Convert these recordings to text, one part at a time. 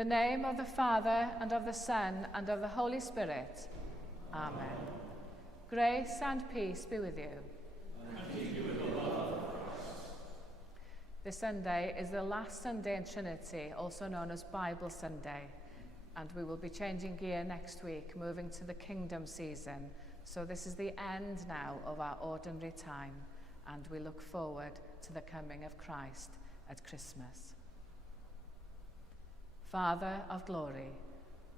the name of the Father, and of the Son, and of the Holy Spirit. Amen. Grace and peace be with you. And with you with the love of Christ. This Sunday is the last Sunday in Trinity, also known as Bible Sunday. And we will be changing gear next week, moving to the Kingdom season. So this is the end now of our ordinary time, and we look forward to the coming of Christ at Christmas. Father of glory,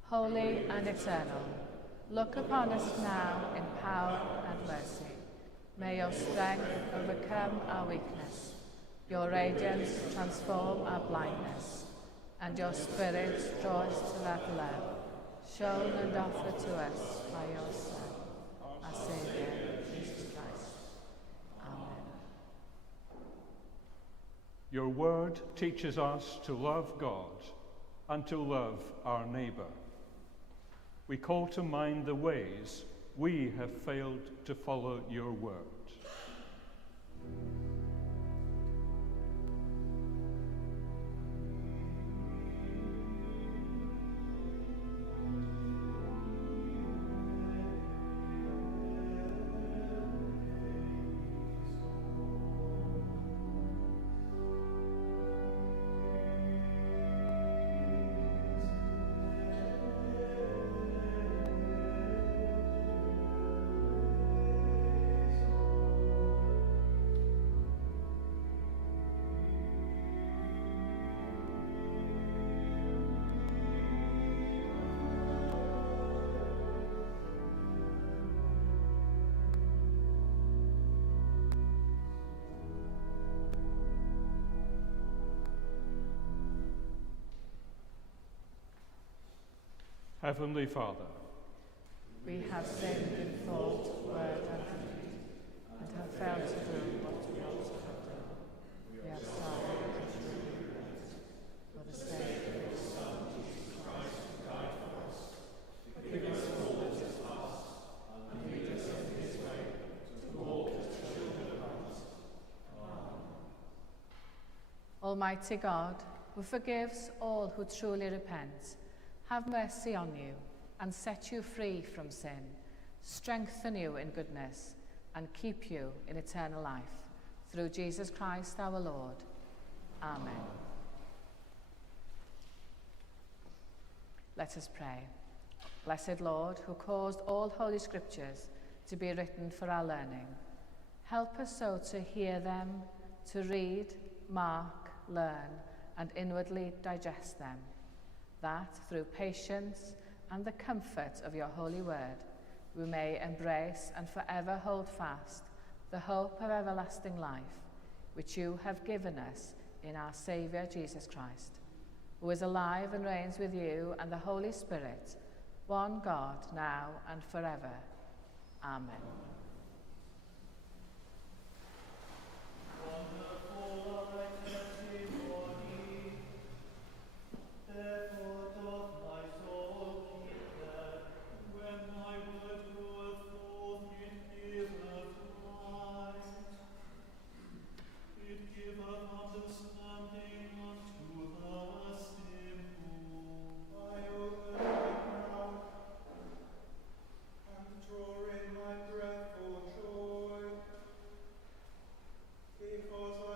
holy and eternal, look upon us now in power and mercy. May your strength overcome our weakness, your radiance transform our blindness, and your Spirit draw us to that love, shown and offered to us by your Son, our Saviour, Jesus Christ. Amen. Your word teaches us to love God and to love our neighbour. We call to mind the ways we have failed to follow your word. Heavenly Father, we have sinned in thought, word, and deed, and have failed to do what we ought to have done. We are sorry and truly repent. For the sake of your Son, Jesus Christ, who died for us, forgive us all that is past, and lead us in his way, to walk as children of light. Amen. Almighty God, who forgives all who truly repent, have mercy on you and set you free from sin, strengthen you in goodness, and keep you in eternal life. Through Jesus Christ our Lord. Amen. Let us pray. Blessed Lord, who caused all holy scriptures to be written for our learning, help us so to hear them, to read, mark, learn, and inwardly digest them, that through patience and the comfort of your holy word, we may embrace and forever hold fast the hope of everlasting life, which you have given us in our Saviour Jesus Christ, who is alive and reigns with you and the Holy Spirit, one God, now and forever. Amen. Because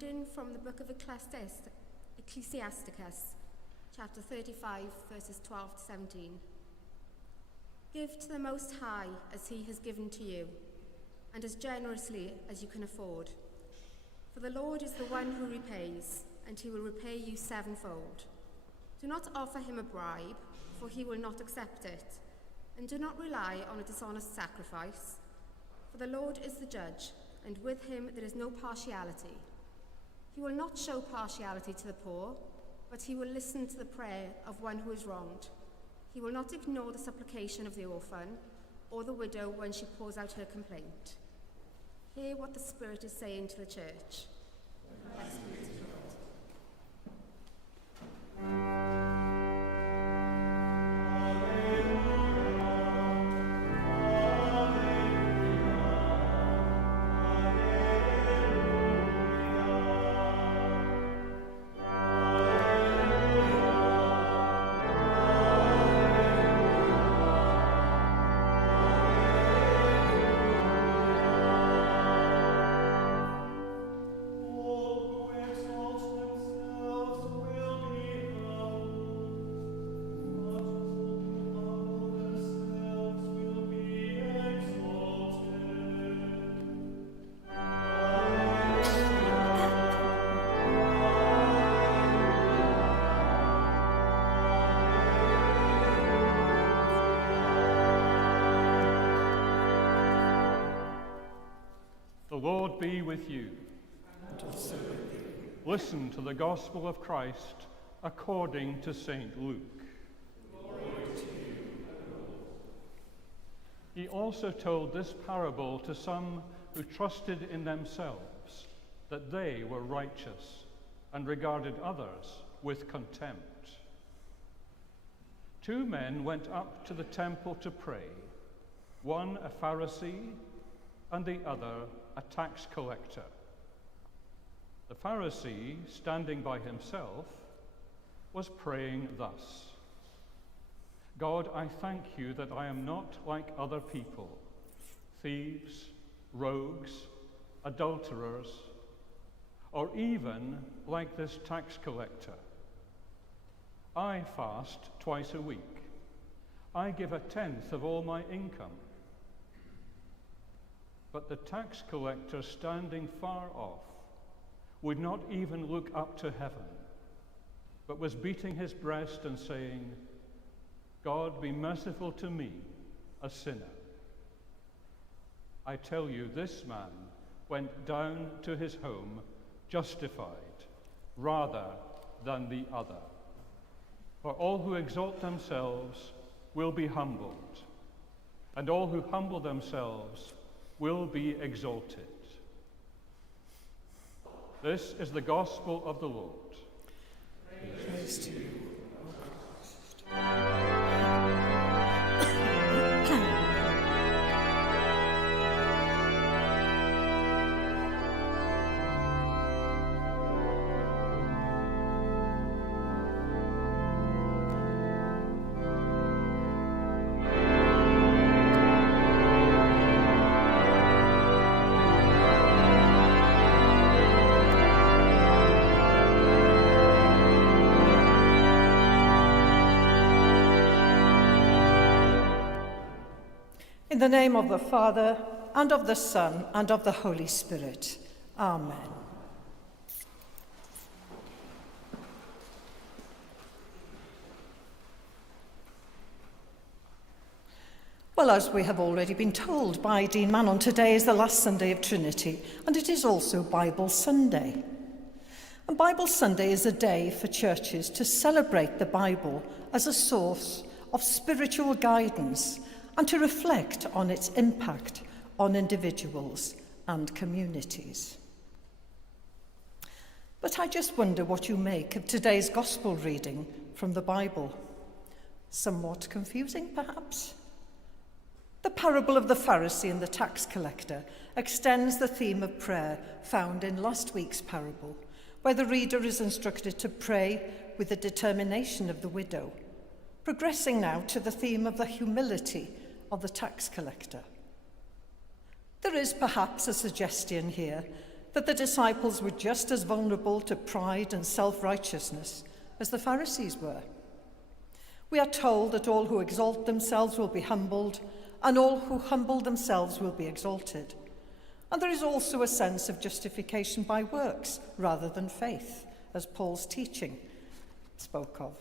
reading from the book of Ecclesiasticus, chapter 35, verses 12 to 17. Give to the Most High as he has given to you, and as generously as you can afford. For the Lord is the one who repays, and he will repay you sevenfold. Do not offer him a bribe, for he will not accept it, and do not rely on a dishonest sacrifice. For the Lord is the judge, and with him there is no partiality. He will not show partiality to the poor, but he will listen to the prayer of one who is wronged. He will not ignore the supplication of the orphan or the widow when she pours out her complaint. Hear what the Spirit is saying to the church. Thanks be to God. The Lord be with you. And also with you. Listen to the Gospel of Christ according to St. Luke. Glory to you, O Lord. He also told this parable to some who trusted in themselves that they were righteous and regarded others with contempt. 2 men went up to the temple to pray, one a Pharisee and the other a tax collector. The Pharisee, standing by himself, was praying thus: God, I thank you that I am not like other people, thieves, rogues, adulterers, or even like this tax collector. I fast twice a week. I give 1/10 of all my income. But the tax collector, standing far off, would not even look up to heaven, but was beating his breast and saying, God, be merciful to me, a sinner. I tell you, this man went down to his home justified rather than the other. For all who exalt themselves will be humbled, and all who humble themselves will be exalted. This is the gospel of the Lord. Praise to you, O Christ. In the name of the Father, and of the Son, and of the Holy Spirit. Amen. Well, as we have already been told by Dean Manon, today is the last Sunday of Trinity, and it is also Bible Sunday. And Bible Sunday is a day for churches to celebrate the Bible as a source of spiritual guidance and to reflect on its impact on individuals and communities. But I just wonder what you make of today's gospel reading from the Bible. Somewhat confusing, perhaps? The parable of the Pharisee and the tax collector extends the theme of prayer found in last week's parable, where the reader is instructed to pray with the determination of the widow, progressing now to the theme of the humility of the tax collector. There is perhaps a suggestion here that the disciples were just as vulnerable to pride and self-righteousness as the Pharisees were. We are told that all who exalt themselves will be humbled, and all who humble themselves will be exalted. And there is also a sense of justification by works rather than faith, as Paul's teaching spoke of.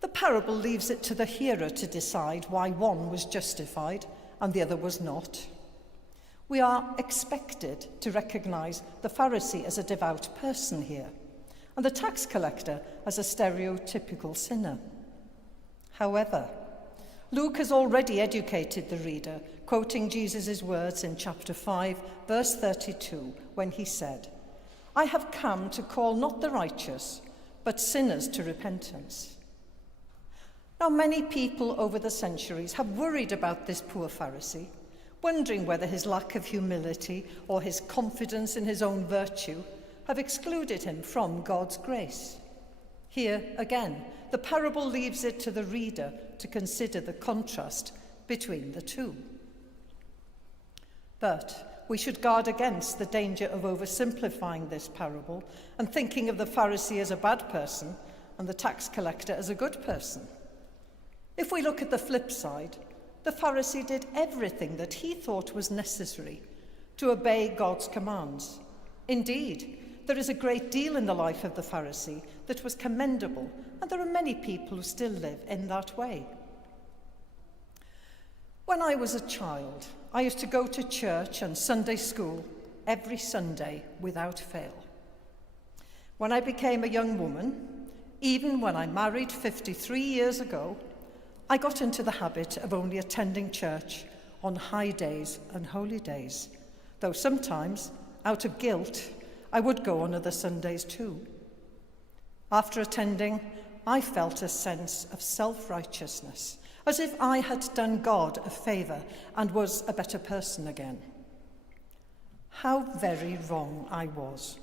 The parable leaves it to the hearer to decide why one was justified and the other was not. We are expected to recognize the Pharisee as a devout person here, and the tax collector as a stereotypical sinner. However, Luke has already educated the reader, quoting Jesus' words in chapter 5, verse 32, when he said, "I have come to call not the righteous, but sinners to repentance." Now, many people over the centuries have worried about this poor Pharisee, wondering whether his lack of humility or his confidence in his own virtue have excluded him from God's grace. Here, again, the parable leaves it to the reader to consider the contrast between the two. But we should guard against the danger of oversimplifying this parable and thinking of the Pharisee as a bad person and the tax collector as a good person. If we look at the flip side, the Pharisee did everything that he thought was necessary to obey God's commands. Indeed, there is a great deal in the life of the Pharisee that was commendable, and there are many people who still live in that way. When I was a child, I used to go to church and Sunday school every Sunday without fail. When I became a young woman, even when I married 53 years ago, I got into the habit of only attending church on high days and holy days, though sometimes, out of guilt, I would go on other Sundays too. After attending, I felt a sense of self-righteousness, as if I had done God a favour and was a better person again. How very wrong I was.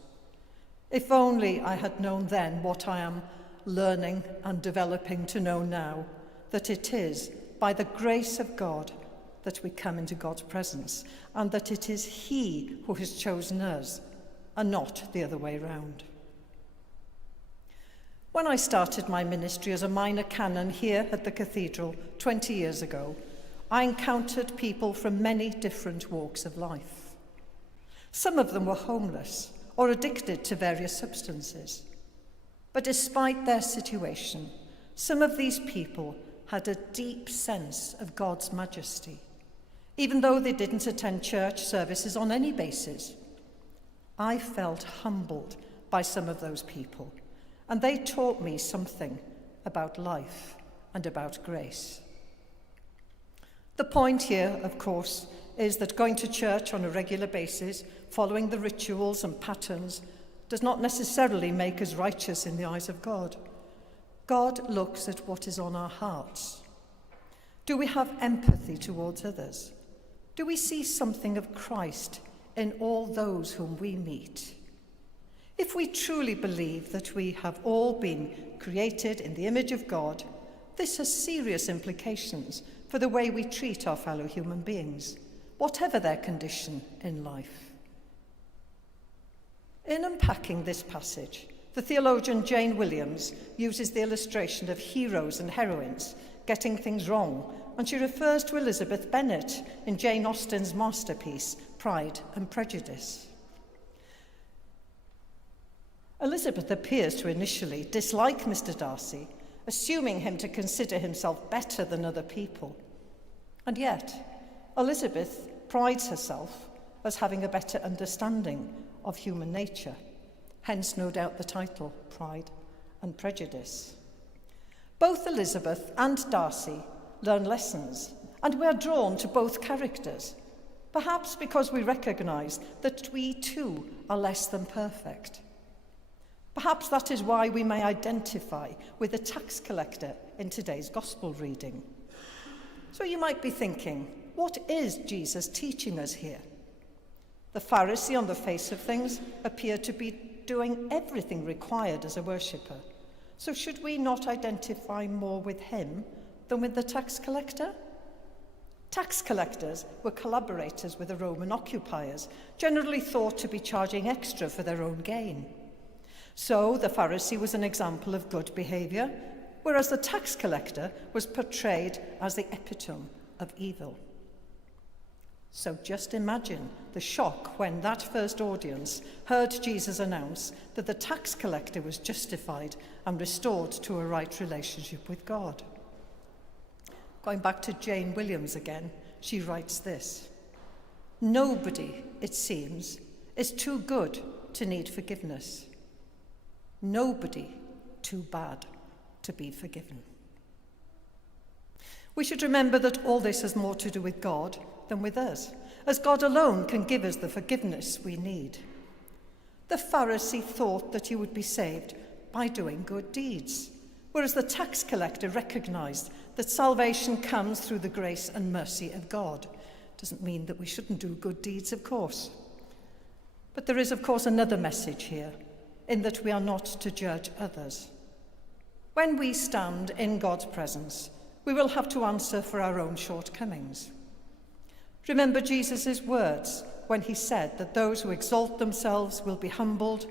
If only I had known then what I am learning and developing to know now, that it is by the grace of God that we come into God's presence, and that it is He who has chosen us, and not the other way round. When I started my ministry as a minor canon here at the cathedral 20 years ago, I encountered people from many different walks of life. Some of them were homeless or addicted to various substances. But despite their situation, some of these people had a deep sense of God's majesty, even though they didn't attend church services on any basis. I felt humbled by some of those people, and they taught me something about life and about grace. The point here, of course, is that going to church on a regular basis, following the rituals and patterns, does not necessarily make us righteous in the eyes of God. God looks at what is on our hearts. Do we have empathy towards others? Do we see something of Christ in all those whom we meet? If we truly believe that we have all been created in the image of God, this has serious implications for the way we treat our fellow human beings, whatever their condition in life. In unpacking this passage, the theologian Jane Williams uses the illustration of heroes and heroines getting things wrong, and she refers to Elizabeth Bennet in Jane Austen's masterpiece, Pride and Prejudice. Elizabeth appears to initially dislike Mr. Darcy, assuming him to consider himself better than other people. And yet, Elizabeth prides herself as having a better understanding of human nature. Hence, no doubt, the title, Pride and Prejudice. Both Elizabeth and Darcy learn lessons, and we are drawn to both characters, perhaps because we recognise that we too are less than perfect. Perhaps that is why we may identify with the tax collector in today's gospel reading. So you might be thinking, what is Jesus teaching us here? The Pharisee, on the face of things, appeared to be doing everything required as a worshipper. So should we not identify more with him than with the tax collector? Tax collectors were collaborators with the Roman occupiers, generally thought to be charging extra for their own gain. So the Pharisee was an example of good behaviour, whereas the tax collector was portrayed as the epitome of evil. So just imagine the shock when that first audience heard Jesus announce that the tax collector was justified and restored to a right relationship with God. Going back to Jane Williams again, she writes this: "Nobody, it seems, is too good to need forgiveness. Nobody too bad to be forgiven." We should remember that all this has more to do with God than with us, as God alone can give us the forgiveness we need. The Pharisee thought that you would be saved by doing good deeds, whereas the tax collector recognised that salvation comes through the grace and mercy of God. Doesn't mean that we shouldn't do good deeds, of course. But there is, of course, another message here, in that we are not to judge others. When we stand in God's presence, we will have to answer for our own shortcomings. Remember Jesus' words when he said that those who exalt themselves will be humbled,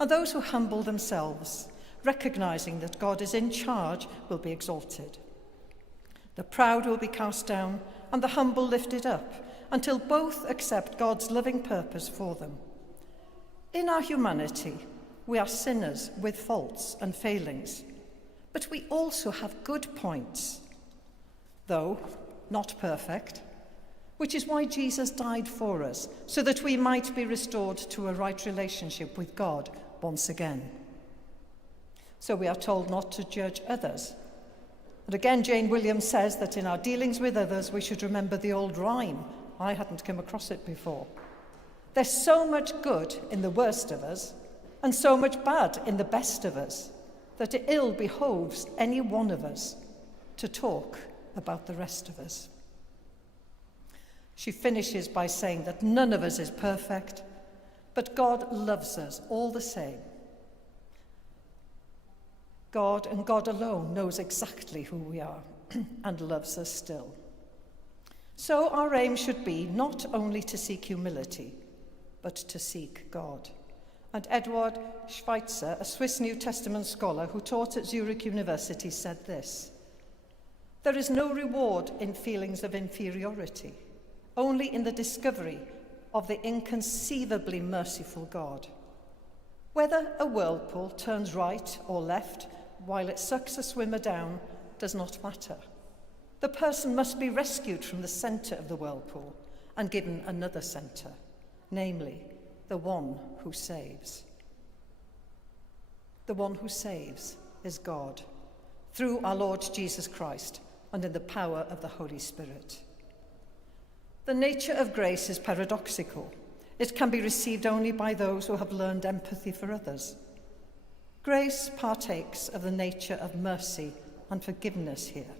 and those who humble themselves, recognising that God is in charge, will be exalted. The proud will be cast down, and the humble lifted up, until both accept God's loving purpose for them. In our humanity, we are sinners with faults and failings, but we also have good points, though not perfect, which is why Jesus died for us, so that we might be restored to a right relationship with God once again. So we are told not to judge others. And again, Jane Williams says that in our dealings with others, we should remember the old rhyme. I hadn't come across it before. There's so much good in the worst of us, and so much bad in the best of us, that it ill behoves any one of us to talk about the rest of us. She finishes by saying that none of us is perfect, but God loves us all the same. God and God alone knows exactly who we are and loves us still. So our aim should be not only to seek humility, but to seek God. And Eduard Schweitzer, a Swiss New Testament scholar who taught at Zurich University, said this: "There is no reward in feelings of inferiority, only in the discovery of the inconceivably merciful God. Whether a whirlpool turns right or left while it sucks a swimmer down does not matter. The person must be rescued from the centre of the whirlpool and given another centre, namely, the one who saves. The one who saves is God, through our Lord Jesus Christ and in the power of the Holy Spirit. The nature of grace is paradoxical. It can be received only by those who have learned empathy for others. Grace partakes of the nature of mercy and forgiveness here.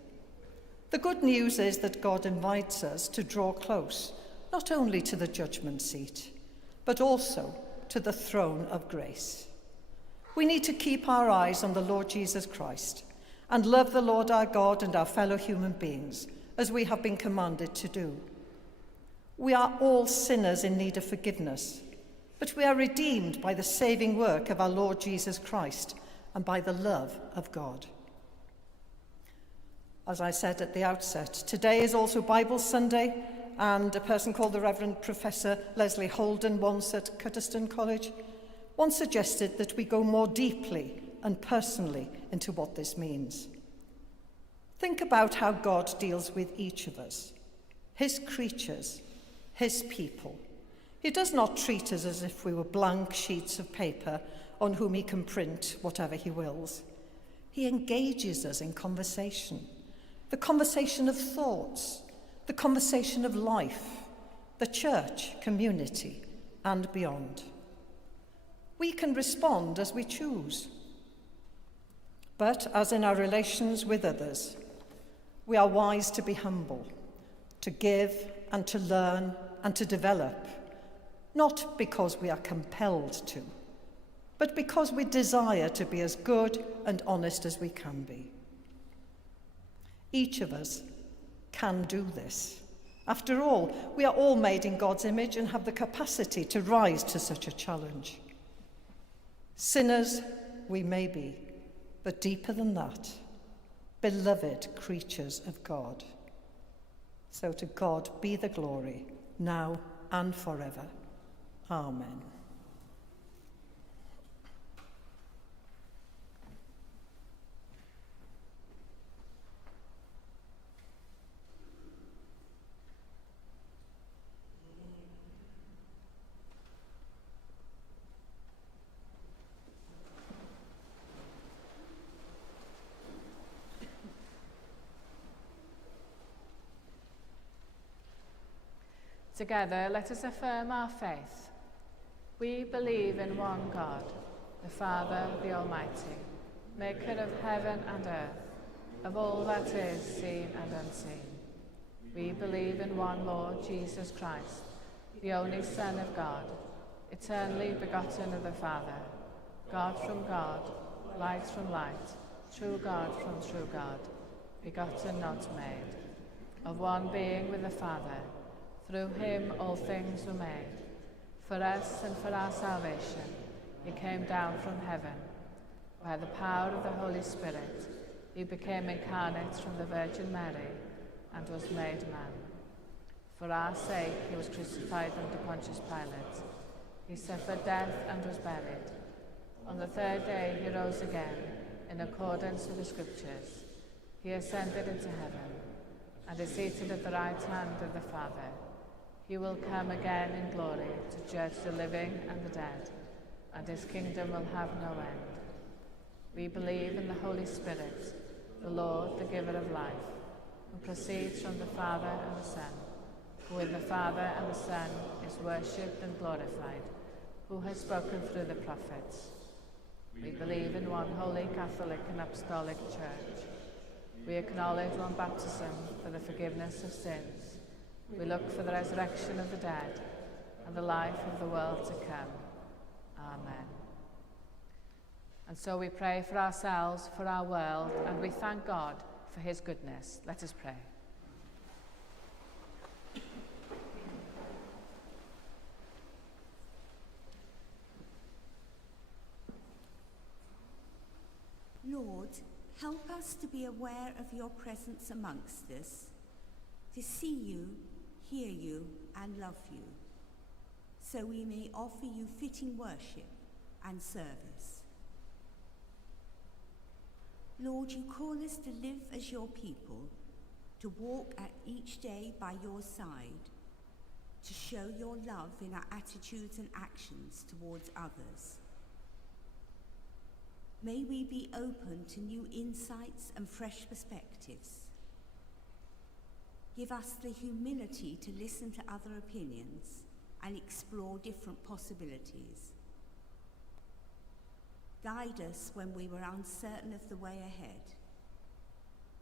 The good news is that God invites us to draw close, not only to the judgment seat, but also to the throne of grace. We need to keep our eyes on the Lord Jesus Christ and love the Lord our God and our fellow human beings, as we have been commanded to do. We are all sinners in need of forgiveness, but we are redeemed by the saving work of our Lord Jesus Christ and by the love of God. As I said at the outset, today is also Bible Sunday, and a person called the Reverend Professor Leslie Holden, once at Cuddesdon College, once suggested that we go more deeply and personally into what this means. Think about how God deals with each of us, his creatures, his people. He does not treat us as if we were blank sheets of paper on whom he can print whatever he wills. He engages us in conversation, the conversation of thoughts, the conversation of life, the church, community, and beyond. We can respond as we choose. But as in our relations with others, we are wise to be humble, to give and to learn and to develop, not because we are compelled to, but because we desire to be as good and honest as we can be. Each of us can do this. After all, we are all made in God's image and have the capacity to rise to such a challenge. Sinners we may be, but deeper than that, beloved creatures of God. So to God be the glory, now and forever. Amen. Together, let us affirm our faith. We believe in one God, the Father, the Almighty, maker of heaven and earth, of all that is seen and unseen. We believe in one Lord Jesus Christ, the only Son of God, eternally begotten of the Father, God from God, light from light, true God from true God, begotten, not made, of one being with the Father. Through him all things were made. For us and for our salvation, he came down from heaven. By the power of the Holy Spirit, he became incarnate from the Virgin Mary and was made man. For our sake, he was crucified under Pontius Pilate. He suffered death and was buried. On the third day, he rose again, in accordance with the Scriptures. He ascended into heaven and is seated at the right hand of the Father. He will come again in glory to judge the living and the dead, and his kingdom will have no end. We believe in the Holy Spirit, the Lord, the giver of life, who proceeds from the Father and the Son, who with the Father and the Son is worshipped and glorified, who has spoken through the prophets. We believe in one holy, Catholic and Apostolic Church. We acknowledge one baptism for the forgiveness of sins. We look for the resurrection of the dead and the life of the world to come. Amen. And so we pray for ourselves, for our world, and we thank God for his goodness. Let us pray. Lord, help us to be aware of your presence amongst us, to see you, hear you, and love you, so we may offer you fitting worship and service. Lord, you call us to live as your people, to walk at each day by your side, to show your love in our attitudes and actions towards others. May we be open to new insights and fresh perspectives. Give us the humility to listen to other opinions and explore different possibilities. Guide us when we were uncertain of the way ahead,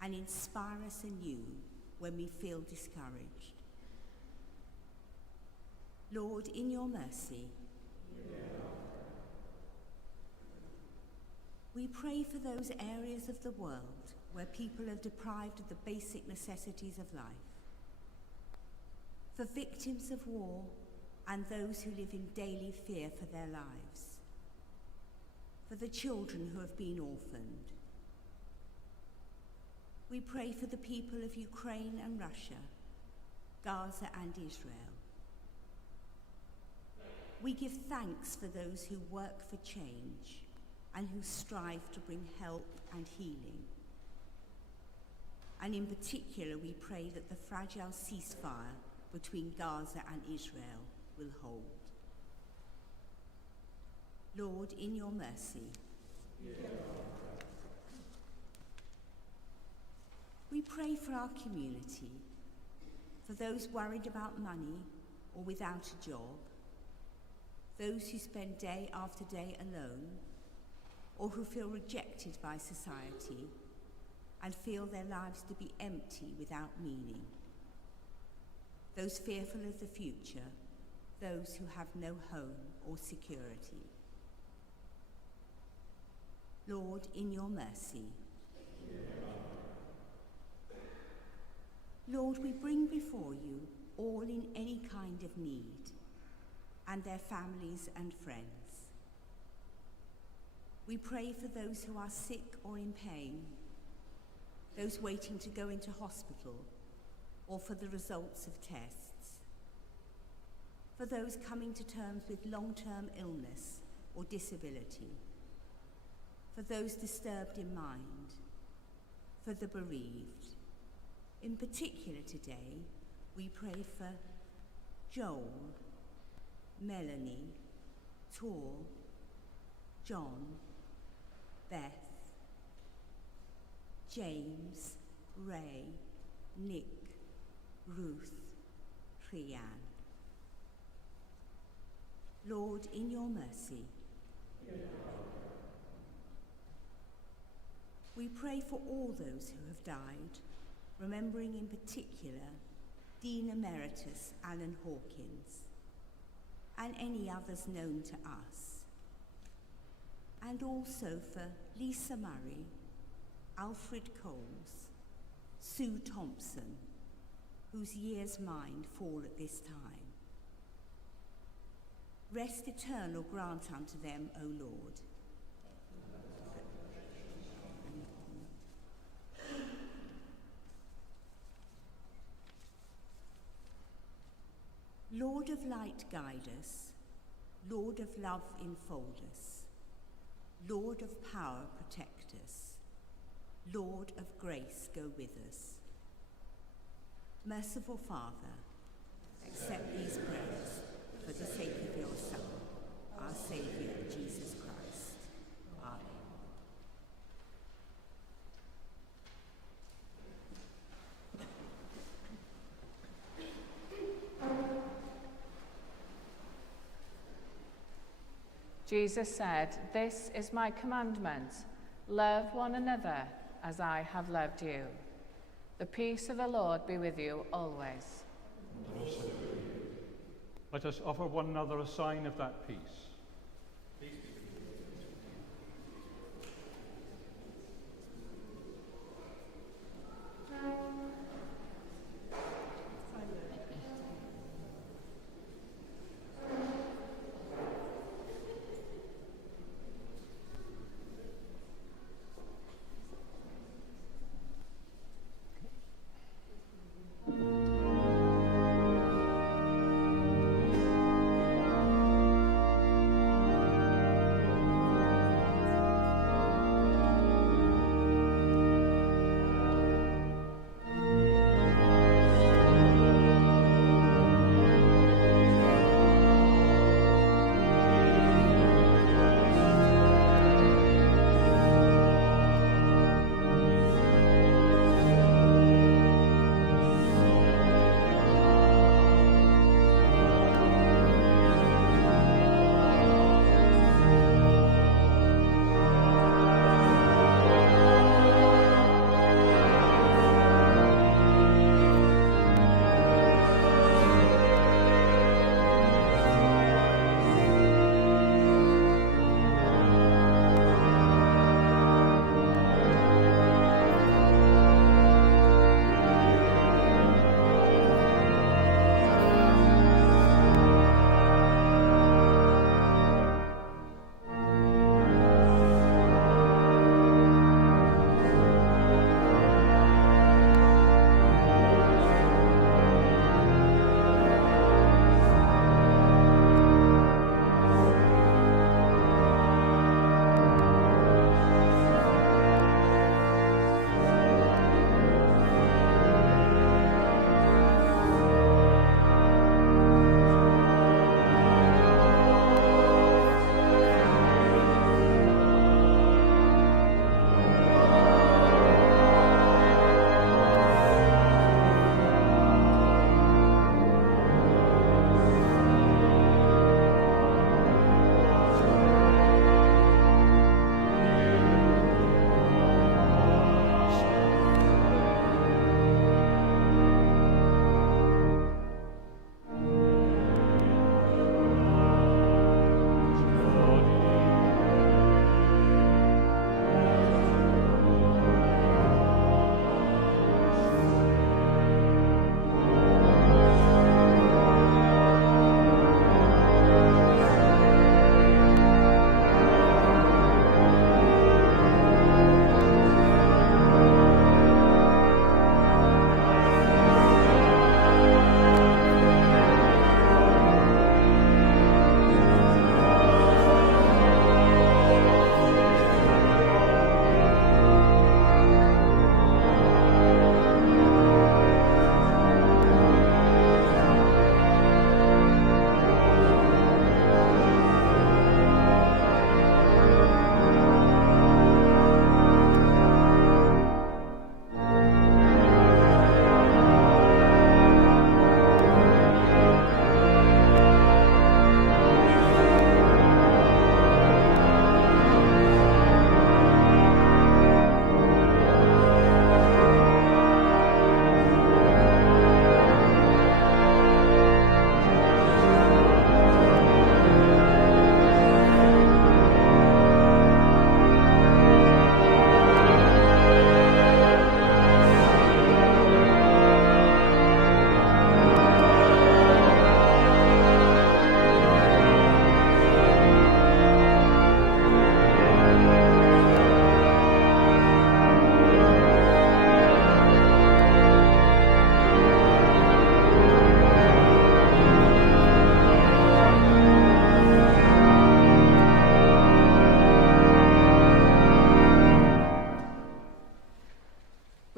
and inspire us anew when we feel discouraged. Lord, in your mercy, we pray for those areas of the world where people are deprived of the basic necessities of life, for victims of war and those who live in daily fear for their lives, for the children who have been orphaned. We pray for the people of Ukraine and Russia, Gaza and Israel. We give thanks for those who work for change and who strive to bring help and healing. And in particular, we pray that the fragile ceasefire between Gaza and Israel will hold. Lord, in your mercy, we pray for our community, for those worried about money or without a job, those who spend day after day alone, or who feel rejected by society and feel their lives to be empty without meaning, those fearful of the future, those who have no home or security. Lord, in your mercy. Lord, we bring before you all in any kind of need, and their families and friends. We pray for those who are sick or in pain, those waiting to go into hospital, or for the results of tests, for those coming to terms with long-term illness or disability, for those disturbed in mind, for the bereaved. In particular today, we pray for Joel, Melanie, Tor, John, Beth, James, Ray, Nick, Ruth, Rhiann. Lord, in your mercy, we pray for all those who have died, remembering in particular Dean Emeritus Alan Hawkins, and any others known to us, and also for Lisa Murray, Alfred Coles, Sue Thompson, whose years mind fall at this time. Rest eternal grant unto them, O Lord. Lord of light, guide us. Lord of love, enfold us. Lord of power, protect us. Lord of grace, go with us. Merciful Father, accept these prayers for the sake of your Son, our Saviour, Jesus Christ. Amen. Jesus said, "This is my commandment, love one another as I have loved you." The peace of the Lord be with you always. Let us offer one another a sign of that peace.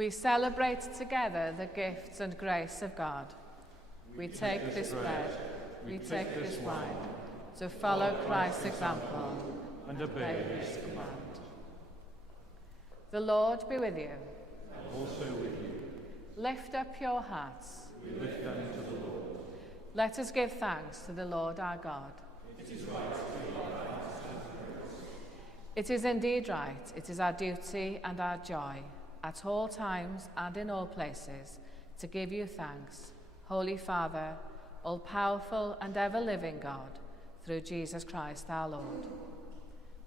We celebrate together the gifts and grace of God. We take this bread, we take this wine, to follow Christ's example and obey his command. The Lord be with you. Also with you. Lift up your hearts. We lift them to the Lord. Let us give thanks to the Lord our God. It is right to give our thanks. It is indeed right, it is our duty and our joy, at all times and in all places, to give you thanks, Holy Father, all-powerful and ever-living God, through Jesus Christ our Lord.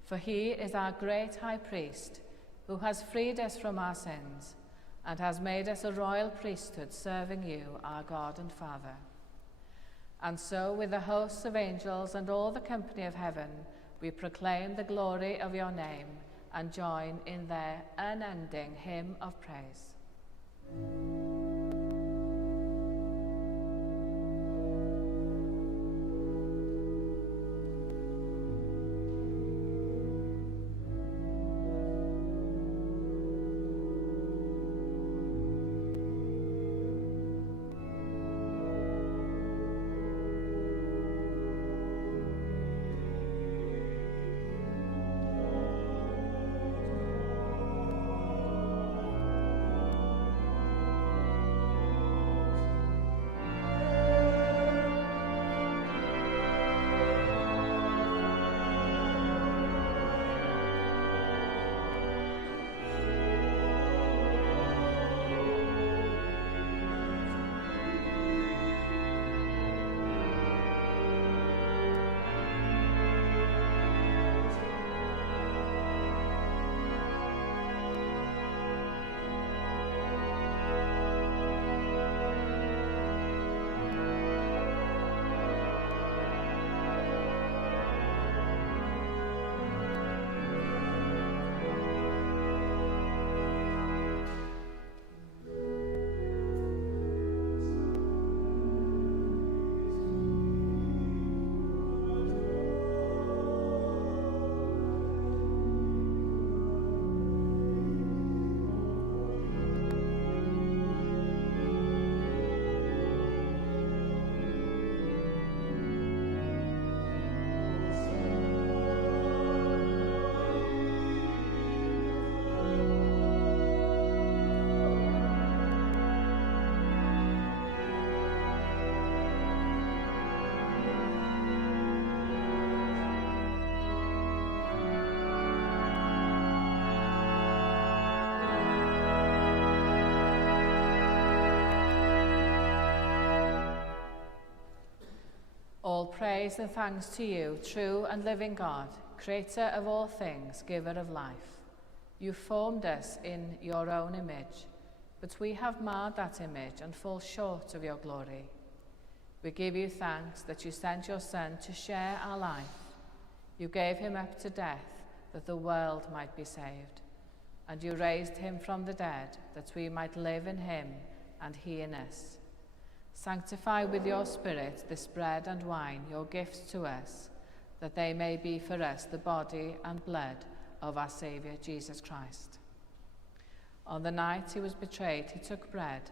For he is our great high priest, who has freed us from our sins, and has made us a royal priesthood serving you, our God and Father. And so, with the hosts of angels and all the company of heaven, we proclaim the glory of your name and join in their unending hymn of praise. All praise and thanks to you, true and living God, creator of all things, giver of life. You formed us in your own image, but we have marred that image and fall short of your glory. We give you thanks that you sent your Son to share our life. You gave him up to death that the world might be saved, and you raised him from the dead that we might live in him and he in us. Sanctify with your Spirit this bread and wine, your gifts to us, that they may be for us the body and blood of our Saviour Jesus Christ. On the night he was betrayed, he took bread,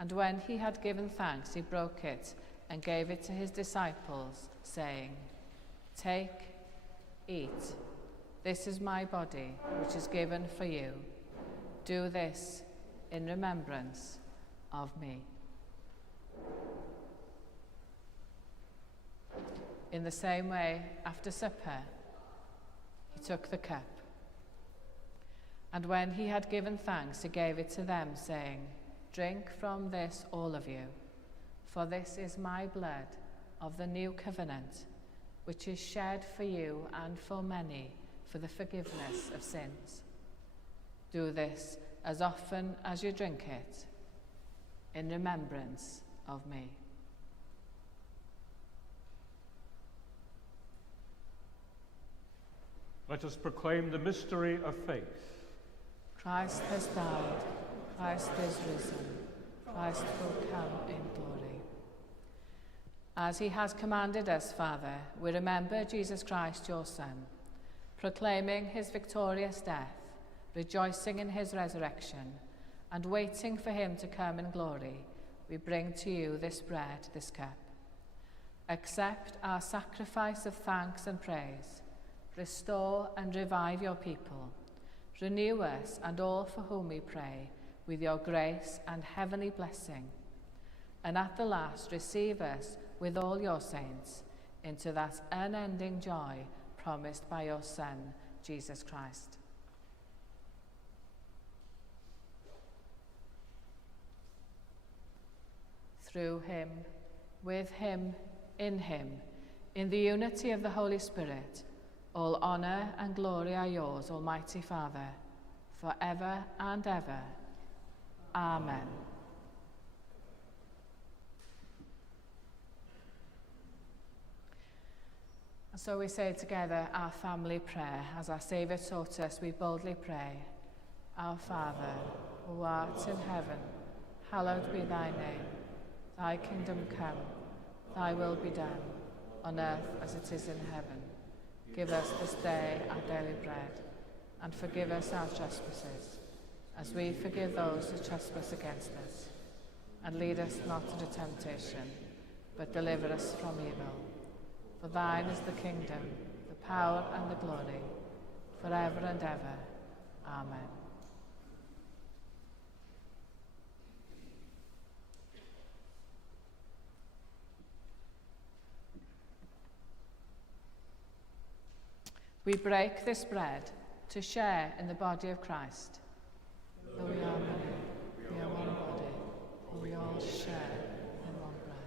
and when he had given thanks, he broke it and gave it to his disciples, saying, "Take, eat. This is my body, which is given for you. Do this in remembrance of me." In the same way, after supper, he took the cup. And when he had given thanks, he gave it to them, saying, "Drink from this, all of you, for this is my blood of the new covenant, which is shed for you and for many for the forgiveness of sins. Do this as often as you drink it, in remembrance of me." Let us proclaim the mystery of faith. Christ has died, Christ is risen, Christ will come in glory. As he has commanded us, Father, we remember Jesus Christ, your Son, proclaiming his victorious death, rejoicing in his resurrection, and waiting for him to come in glory, we bring to you this bread, this cup. Accept our sacrifice of thanks and praise. Restore and revive your people. Renew us and all for whom we pray with your grace and heavenly blessing. And at the last, receive us with all your saints into that unending joy promised by your Son, Jesus Christ. Through him, with him, in the unity of the Holy Spirit, all honour and glory are yours, Almighty Father, forever and ever. Amen. And so we say together our family prayer. As our Saviour taught us, we boldly pray, Our Father, who art in heaven, hallowed be thy name. Thy kingdom come, thy will be done, on earth as it is in heaven. Give us this day our daily bread, and forgive us our trespasses, as we forgive those who trespass against us. And lead us not into temptation, but deliver us from evil. For thine is the kingdom, the power and the glory, forever and ever. Amen. We break this bread to share in the body of Christ. Though we are many, we are one body, for we all share in one bread.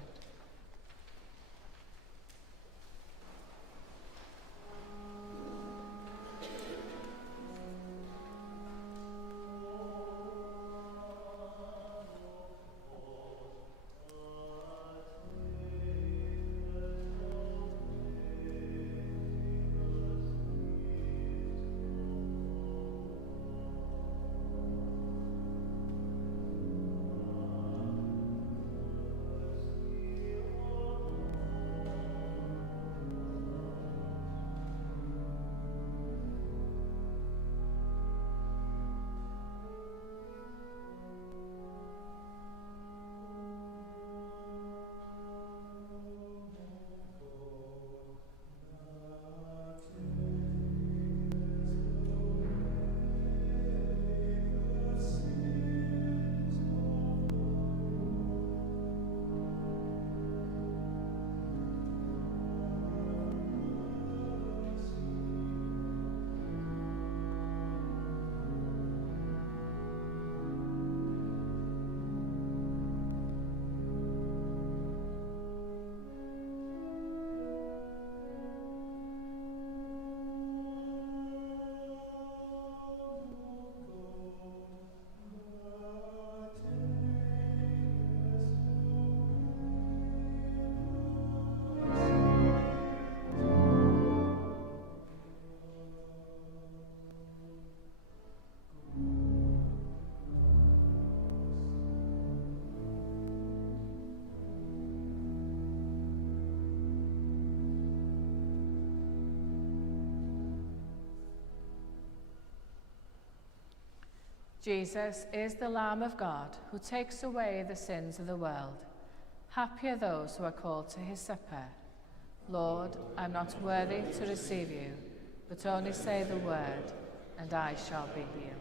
Jesus is the Lamb of God who takes away the sins of the world. Happy are those who are called to his supper. Lord, I'm not worthy to receive you, but only say the word, and I shall be healed.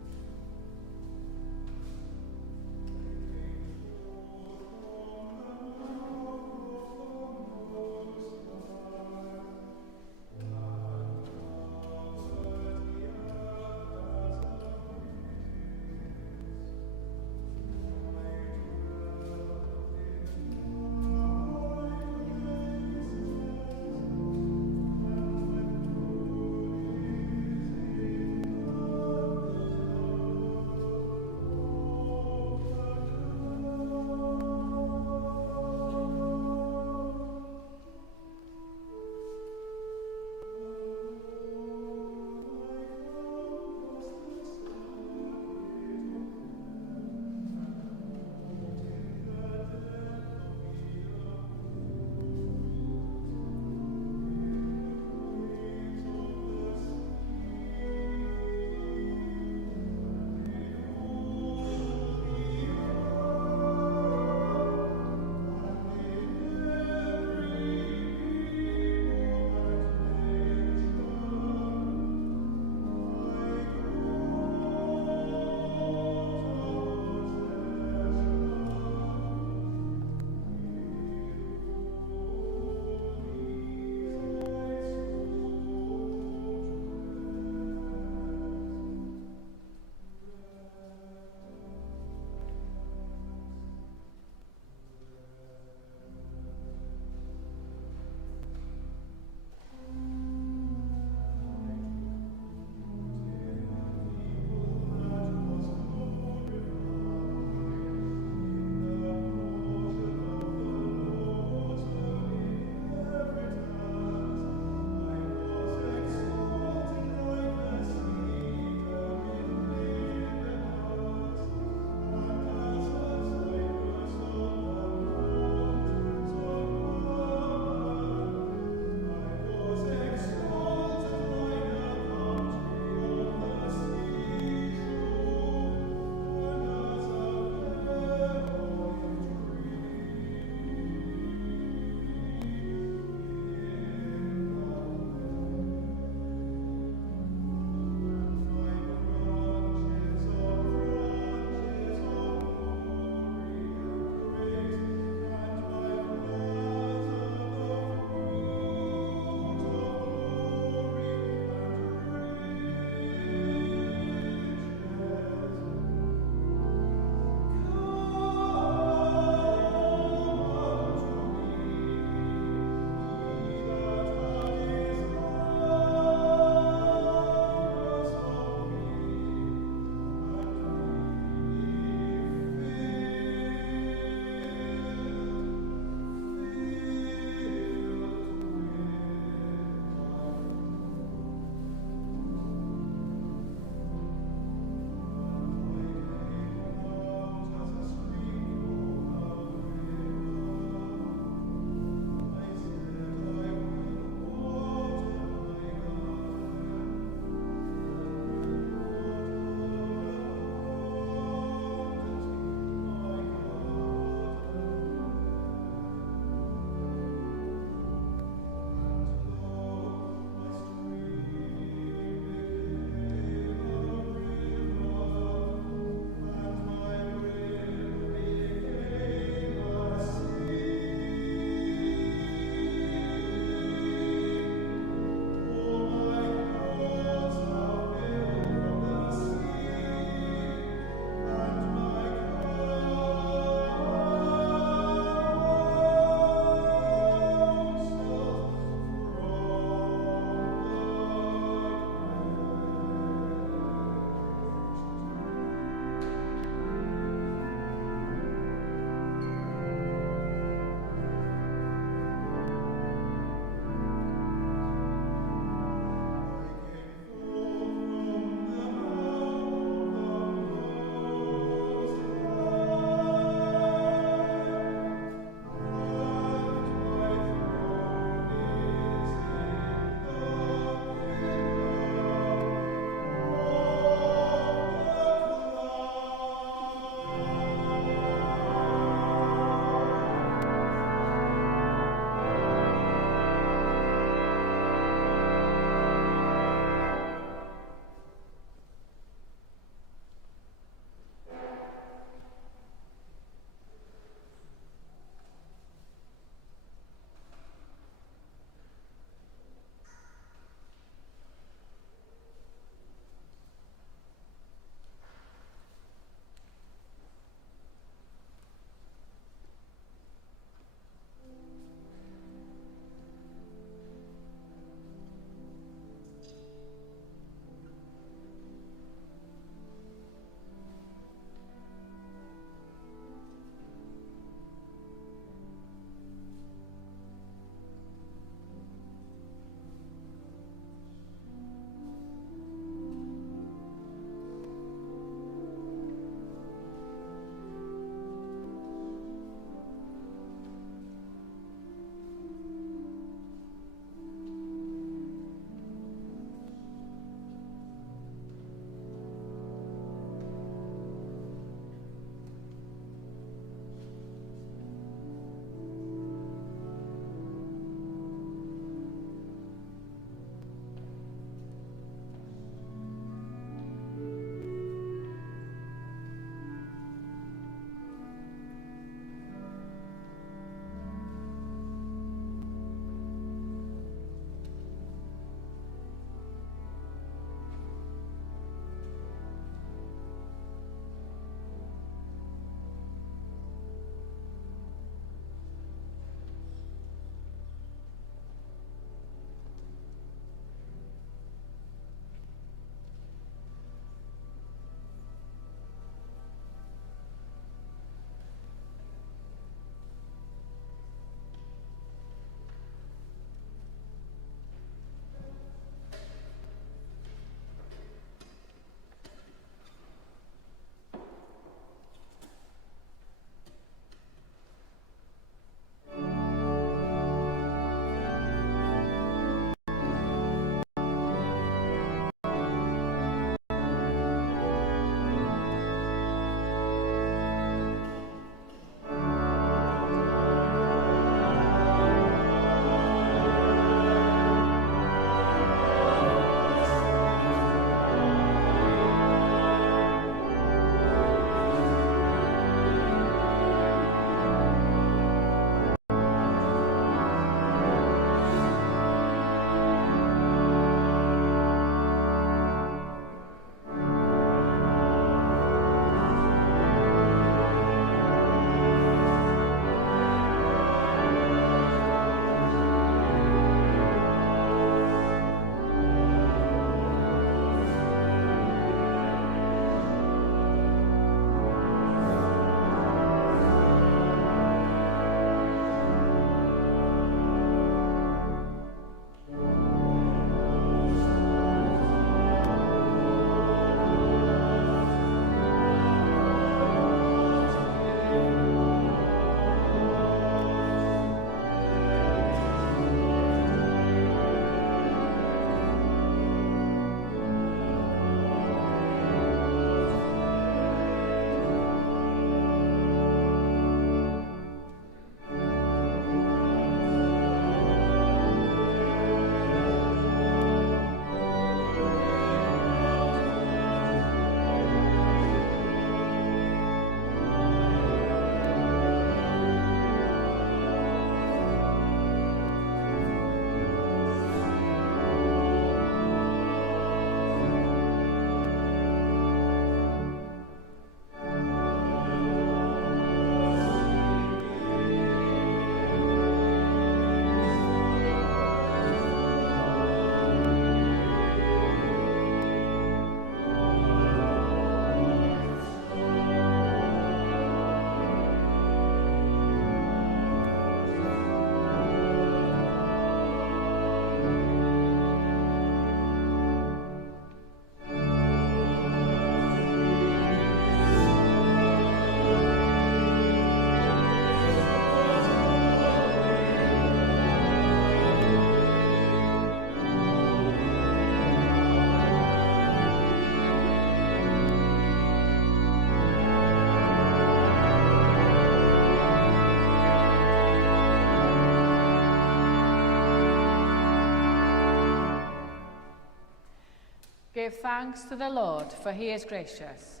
Give thanks to the Lord, for he is gracious.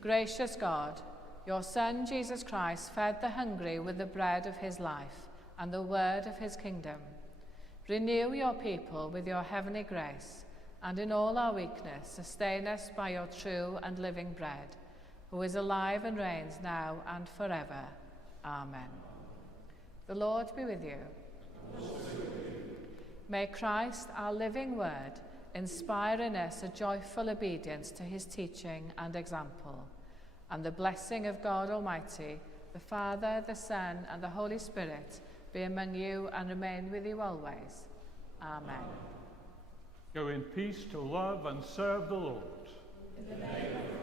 Gracious God, your Son, Jesus Christ, fed the hungry with the bread of his life and the word of his kingdom. Renew your people with your heavenly grace, and in all our weakness, sustain us by your true and living bread, who is alive and reigns now and forever. Amen. The Lord be with you. May Christ, our living word, inspire in us a joyful obedience to his teaching and example, and the blessing of God Almighty, the Father, the Son, and the Holy Spirit be among you and remain with you always. Amen. Go in peace to love and serve the Lord. In the name of